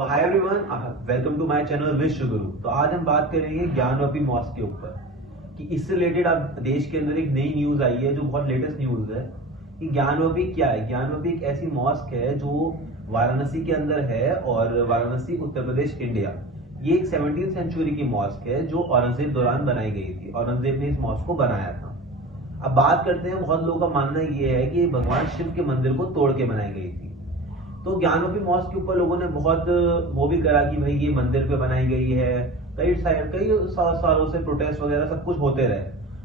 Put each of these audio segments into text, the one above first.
तो hi everyone, welcome to my channel Vishwa Guru. तो आज हम बात करेंगे ज्ञानवापी मॉस्क के ऊपर कि इससे रिलेटेड अब देश के अंदर एक नई न्यूज आई है जो बहुत लेटेस्ट न्यूज है कि ज्ञानवापी क्या है। ज्ञानवापी एक ऐसी मॉस्क है जो वाराणसी के अंदर है और वाराणसी उत्तर प्रदेश इंडिया। ये एक 17वीं सेंचुरी की मॉस्क है जो औरंगजेब दौरान बनाई गई थी। औरंगजेब ने इस मॉस्क को बनाया था। अब बात करते हैं, बहुत लोगों का मानना ये है कि भगवान शिव के मंदिर को तोड़ के बनाई गई थी। तो ज्ञानवापी मॉस्क के ऊपर लोगों ने बहुत वो भी करा कि भाई ये मंदिर पे बनाई गई है। कई सालों से प्रोटेस्ट वगैरह सब कुछ होते रहे।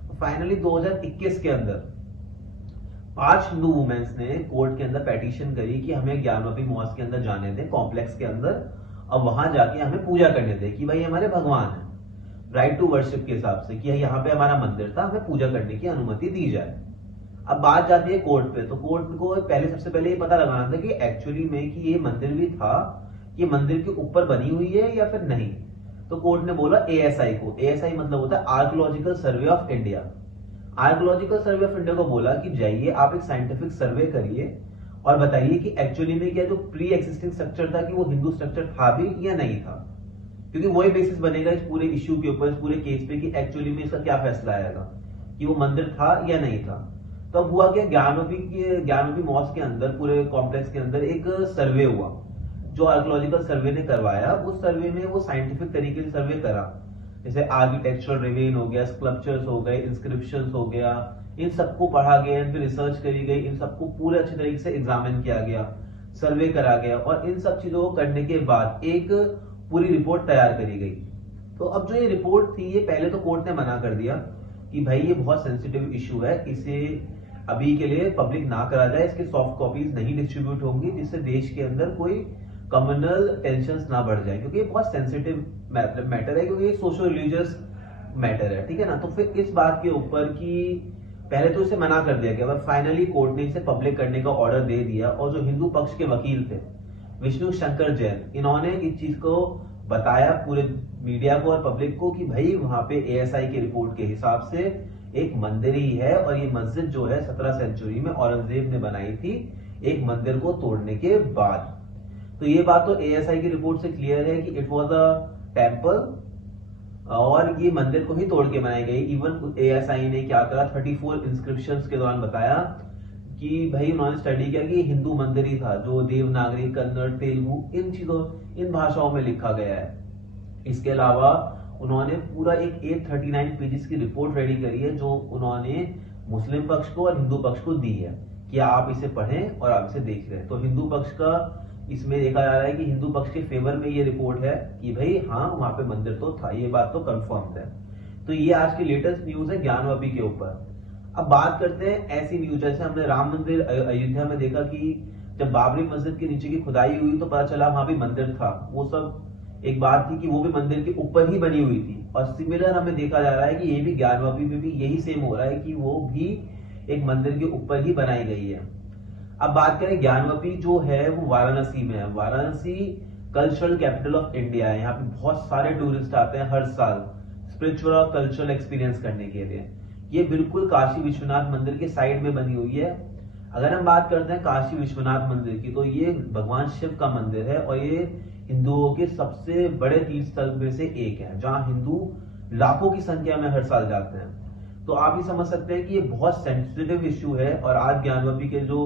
तो फाइनली 2021 के अंदर 5 हिंदू वुमेन्स ने कोर्ट के अंदर पेटिशन करी कि हमें ज्ञानवापी मॉस्क के अंदर जाने दें, कॉम्प्लेक्स के अंदर, अब वहां जाके हमें पूजा करने दें कि भाई हमारे भगवान है, राइट टू वर्शिप के हिसाब से कि यहाँ पे हमारा मंदिर था, हमें पूजा करने की अनुमति दी जाए। अब बात जाती है कोर्ट पे। तो कोर्ट को सबसे पहले ये पता लगाना था कि एक्चुअली में कि ये मंदिर भी था, ये मंदिर के ऊपर बनी हुई है या फिर नहीं। तो कोर्ट ने बोला एएसआई को। एएसआई मतलब होता है archaeological survey of India. Archaeological survey of India को बोला कि जाइए आप एक साइंटिफिक सर्वे करिए और बताइए कि एक्चुअली में क्या जो प्री एक्सिस्टिंग स्ट्रक्चर था कि वो हिंदू स्ट्रक्चर था भी या नहीं था, क्योंकि वही बेसिस बनेगा इस पूरे इश्यू के ऊपर, इस पूरे केस पे कि एक्चुअली में इसका क्या फैसला आएगा कि वो मंदिर था या नहीं था। तो अब हुआ क्या, ज्ञानवापी मॉस्क के अंदर, पूरे कॉम्प्लेक्स के अंदर एक सर्वे हुआ जो आर्कियोलॉजिकल सर्वे ने करवाया। उस सर्वे में वो साइंटिफिक तरीके से सर्वे करा, जैसे आर्किटेक्चरल रिमेन हो गया, स्कल्पचर्स हो गए, इंस्क्रिप्शंस हो गया, इन सबको पढ़ा गया, इन पे रिसर्च करी गई, इन सबको पूरे अच्छे तरीके से एग्जामिन किया गया, सर्वे करा गया और इन सब चीजों को करने के बाद एक पूरी रिपोर्ट तैयार करी गई। तो अब जो ये रिपोर्ट थी, ये पहले तो कोर्ट ने मना कर दिया कि भाई ये बहुत सेंसिटिव इश्यू है, इसे अभी के लिए पब्लिक ना करा जाए, इसके सॉफ्ट कॉपीज नहीं डिस्ट्रीब्यूट होंगी जिससे देश के अंदर कोई कम्युनल टेंशन ना बढ़ जाए, क्योंकि ये बहुत सेंसिटिव मैटर है, क्योंकि ये सोशल रिलीजियस मैटर है, ठीक है ना। तो फिर इस बात के ऊपर कि पहले तो इसे मना कर दिया गया, पर फाइनली कोर्ट ने इसे पब्लिक करने का ऑर्डर दे दिया। और जो हिंदू पक्ष के वकील थे विष्णु शंकर जैन, इन्होंने इस चीज को बताया पूरे मीडिया को और पब्लिक को कि भाई वहां पे एएसआई की रिपोर्ट के हिसाब से एक मंदिर ही है और ये मस्जिद जो है 17 सेंचुरी में औरंगजेब ने बनाई थी एक मंदिर को तोड़ने के बाद। तो ये बात तो एएसआई की रिपोर्ट से क्लियर है कि इट वाज अ टेम्पल और ये मंदिर को ही तोड़ के बनाई गई। इवन एएसआई ने क्या करा, 34 इंस्क्रिप्शंस के दौरान बताया कि भाई उन्होंने स्टडी किया कि हिंदू मंदिर ही था, जो देवनागरी, कन्नड़, तेलुगु, इन भाषाओं में लिखा गया है। इसके अलावा उन्होंने पूरा एक 839 पेजेस की रिपोर्ट रेडी करी है जो उन्होंने मुस्लिम पक्ष को और हिंदू पक्ष को दी है कि आप इसे पढ़ें और आप इसे देख रहे हैं। तो हिंदू पक्ष का इसमें देखा जा रहा है कि हिंदू पक्ष के फेवर में ये रिपोर्ट है कि भाई हाँ वहां पे मंदिर तो था, ये बात तो कंफर्म है। तो ये आज की लेटेस्ट न्यूज है ज्ञानवापी के ऊपर। अब बात करते हैं ऐसी न्यूज, जैसे हमने राम मंदिर अयोध्या में देखा कि जब बाबरी मस्जिद के नीचे की खुदाई हुई तो पता चला वहां भी मंदिर था। वो सब एक बात थी कि वो भी मंदिर के ऊपर ही बनी हुई थी, और सिमिलर हमें देखा जा रहा है कि ये भी ज्ञानवापी में भी यही सेम हो रहा है कि वो भी एक मंदिर के ऊपर ही बनाई गई है। अब बात करें, ज्ञानवापी जो है वो वाराणसी में है। Varanasi cultural capital of India है। यहाँ पे बहुत सारे टूरिस्ट आते हैं हर साल स्पिरिचुअल और कल्चरल एक्सपीरियंस करने के लिए। ये बिल्कुल काशी विश्वनाथ मंदिर के साइड में बनी हुई है। अगर हम बात करते हैं काशी विश्वनाथ मंदिर की, तो ये भगवान शिव का मंदिर है और ये हिंदुओं के सबसे बड़े तीर्थ स्थल में से एक है, जहां हिंदू लाखों की संख्या में हर साल जाते हैं। तो आप ये समझ सकते हैं कि ये बहुत सेंसिटिव इश्यू है। और आज ज्ञानवापी के जो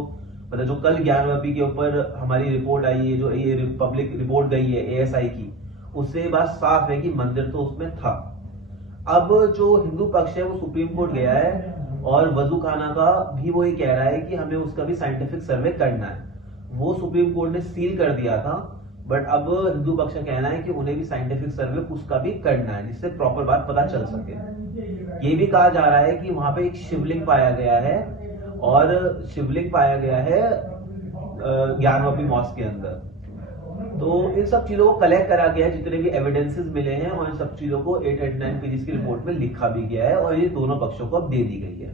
कल ज्ञानवापी के ऊपर हमारी रिपोर्ट आई है, जो ये पब्लिक रिपोर्ट गई है एएसआई की, उससे बात साफ है कि मंदिर तो उसमें था। अब जो हिंदू पक्ष है वो सुप्रीम कोर्ट गया है और वजू खाना का भी वो ये कह रहा है कि हमें उसका भी साइंटिफिक सर्वे करना है। वो सुप्रीम कोर्ट ने सील कर दिया था, बट अब हिंदू पक्ष का कहना है कि उन्हें भी साइंटिफिक सर्वे उसका भी करना है, जिससे प्रॉपर बात पता चल सके। ये भी कहा जा रहा है कि वहां पे एक शिवलिंग पाया गया है और शिवलिंग पाया गया है ज्ञानवापी मॉस्क के अंदर। तो इन सब चीजों को कलेक्ट करा गया है, जितने भी एविडेंसेस मिले हैं, और इन सब चीजों को 889 पेजेस की रिपोर्ट में लिखा भी गया है और ये दोनों पक्षों को अब दे दी गई है।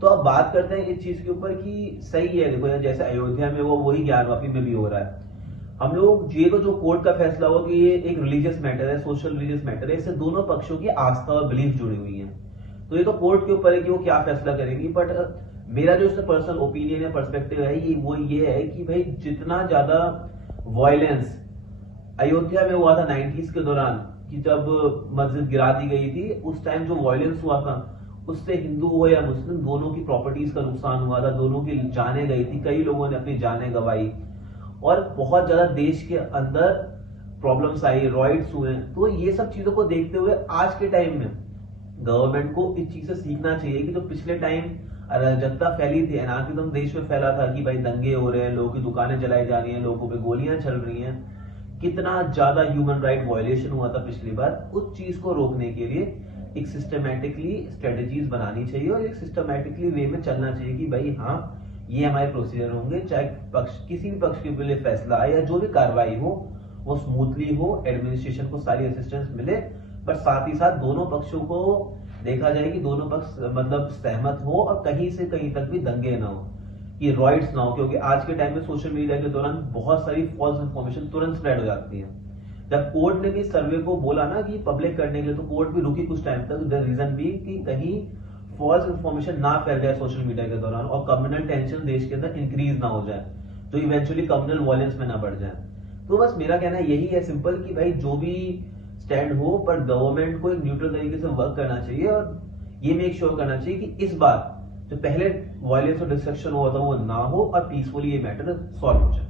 तो अब बात करते हैं इस चीज के ऊपर कि सही है, देखो जैसे अयोध्या में वो वही ज्ञानवापी में भी हो रहा है। हम लोग ये तो जो कोर्ट का फैसला हुआ कि ये एक रिलीजियस मैटर है, सोशल रिलीजियस मैटर है, इससे दोनों पक्षों की आस्था और बिलीफ जुड़ी हुई है। तो ये तो कोर्ट के ऊपर है कि वो क्या फैसला करेंगी। बट मेरा जो इससे पर्सनल ओपिनियन है, पर्सपेक्टिव है, वो ये है कि भाई जितना ज्यादा वायलेंस अयोध्या में हुआ था 90s के दौरान कि जब मस्जिद गिरा दी गई थी, उस टाइम जो वायलेंस हुआ था उससे हिंदू हो या मुस्लिम दोनों की प्रॉपर्टीज का नुकसान हुआ था, दोनों की जानें गई थी, कई लोगों ने अपनी जानें गंवाई और बहुत ज्यादा देश के अंदर प्रॉब्लम्स आई, रॉइट्स हुए। तो ये सब चीजों को देखते हुए आज के टाइम में गवर्नमेंट को इस चीज से सीखना चाहिए कि जो पिछले टाइम अराजकता फैली थी, एनार्किज्म देश में फैला था कि भाई दंगे हो रहे हैं, लोगों की दुकानें जलाई जा रही हैं, लोगों पे गोलियां चल रही हैं, कितना ज्यादा ह्यूमन राइट वायलेशन हुआ था पिछली बार, उस चीज को रोकने के लिए एक सिस्टमेटिकली स्ट्रेटेजीज बनानी चाहिए और एक सिस्टमेटिकली वे में चलना चाहिए कि भाई हाँ ये हमारे प्रोसीजर होंगे, चाहे पक्ष किसी भी पक्ष के लिए फैसला आए या जो भी कार्रवाई हो वो स्मूथली हो, एडमिनिस्ट्रेशन को सारी असिस्टेंस मिले, पर साथ ही साथ दोनों पक्षों को देखा जाए कि दोनों पक्ष मतलब सहमत हो और कहीं से कहीं तक भी दंगे ना हो, कि रॉइट्स ना हो, क्योंकि आज के टाइम में सोशल मीडिया के दौरान बहुत सारी फॉल्स इंफॉर्मेशन तुरंत स्प्रेड हो जाती है। जब कोर्ट ने भी सर्वे को बोला ना कि पब्लिक करने के लिए, तो कोर्ट भी रुकी कुछ टाइम तक, द रीजन भी कि कहीं फॉल्स इंफॉर्मेशन ना फैल जाए सोशल मीडिया के दौरान और कम्युनल टेंशन देश के अंदर इंक्रीज ना हो जाए, तो इवेंचुअली कम्युनल वायलेंस में ना बढ़ जाए। तो बस मेरा कहना यही है सिंपल कि भाई जो भी स्टैंड हो, पर गवर्नमेंट को एक न्यूट्रल तरीके से वर्क करना चाहिए और ये मेक श्योर करना चाहिए कि इस बार जो पहले वायलेंस और डिस्ट्रक्शन हुआ था वो ना हो और पीसफुली ये मैटर सॉल्व हो जाए।